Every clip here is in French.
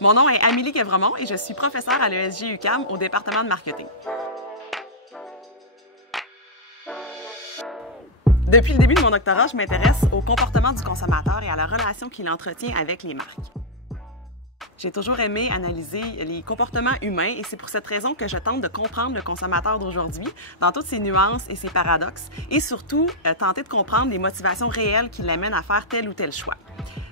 Mon nom est Amélie Quevremont et je suis professeure à l'ESG UQAM au département de marketing. Depuis le début de mon doctorat, je m'intéresse au comportement du consommateur et à la relation qu'il entretient avec les marques. J'ai toujours aimé analyser les comportements humains et c'est pour cette raison que je tente de comprendre le consommateur d'aujourd'hui dans toutes ses nuances et ses paradoxes et surtout tenter de comprendre les motivations réelles qui l'amènent à faire tel ou tel choix.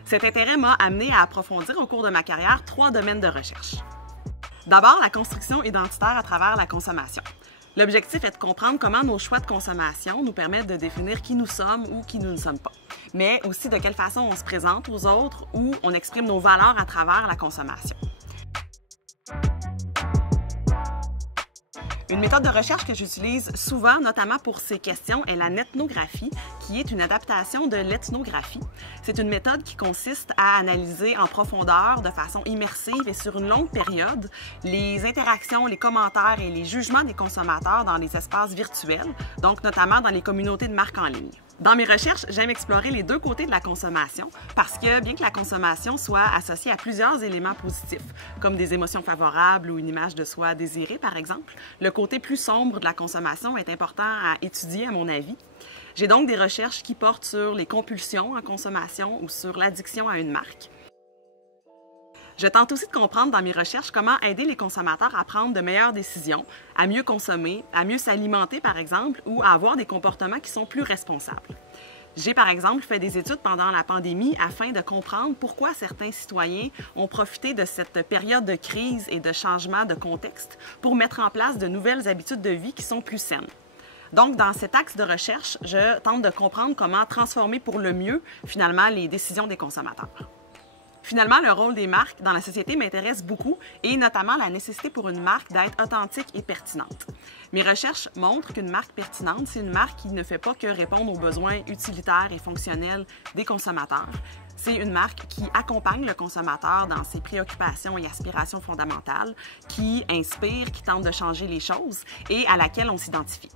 Cet intérêt m'a amené à approfondir au cours de ma carrière 3 domaines de recherche. D'abord, la construction identitaire à travers la consommation. L'objectif est de comprendre comment nos choix de consommation nous permettent de définir qui nous sommes ou qui nous ne sommes pas, mais aussi de quelle façon on se présente aux autres ou on exprime nos valeurs à travers la consommation. Une méthode de recherche que j'utilise souvent, notamment pour ces questions, est la netnographie, qui est une adaptation de l'ethnographie. C'est une méthode qui consiste à analyser en profondeur, de façon immersive et sur une longue période, les interactions, les commentaires et les jugements des consommateurs dans les espaces virtuels, donc notamment dans les communautés de marques en ligne. Dans mes recherches, j'aime explorer les 2 côtés de la consommation parce que, bien que la consommation soit associée à plusieurs éléments positifs, comme des émotions favorables ou une image de soi désirée, par exemple, le côté plus sombre de la consommation est important à étudier, à mon avis. J'ai donc des recherches qui portent sur les compulsions en consommation ou sur l'addiction à une marque. Je tente aussi de comprendre dans mes recherches comment aider les consommateurs à prendre de meilleures décisions, à mieux consommer, à mieux s'alimenter par exemple, ou à avoir des comportements qui sont plus responsables. J'ai par exemple fait des études pendant la pandémie afin de comprendre pourquoi certains citoyens ont profité de cette période de crise et de changement de contexte pour mettre en place de nouvelles habitudes de vie qui sont plus saines. Donc, dans cet axe de recherche, je tente de comprendre comment transformer pour le mieux, finalement, les décisions des consommateurs. Finalement, le rôle des marques dans la société m'intéresse beaucoup et notamment la nécessité pour une marque d'être authentique et pertinente. Mes recherches montrent qu'une marque pertinente, c'est une marque qui ne fait pas que répondre aux besoins utilitaires et fonctionnels des consommateurs. C'est une marque qui accompagne le consommateur dans ses préoccupations et aspirations fondamentales, qui inspire, qui tente de changer les choses et à laquelle on s'identifie.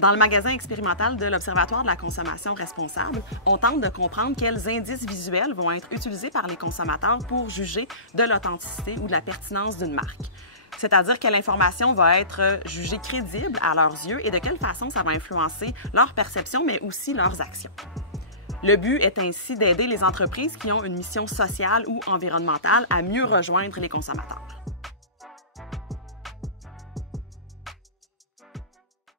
Dans le magasin expérimental de l'Observatoire de la consommation responsable, on tente de comprendre quels indices visuels vont être utilisés par les consommateurs pour juger de l'authenticité ou de la pertinence d'une marque. C'est-à-dire quelle information va être jugée crédible à leurs yeux et de quelle façon ça va influencer leur perception, mais aussi leurs actions. Le but est ainsi d'aider les entreprises qui ont une mission sociale ou environnementale à mieux rejoindre les consommateurs.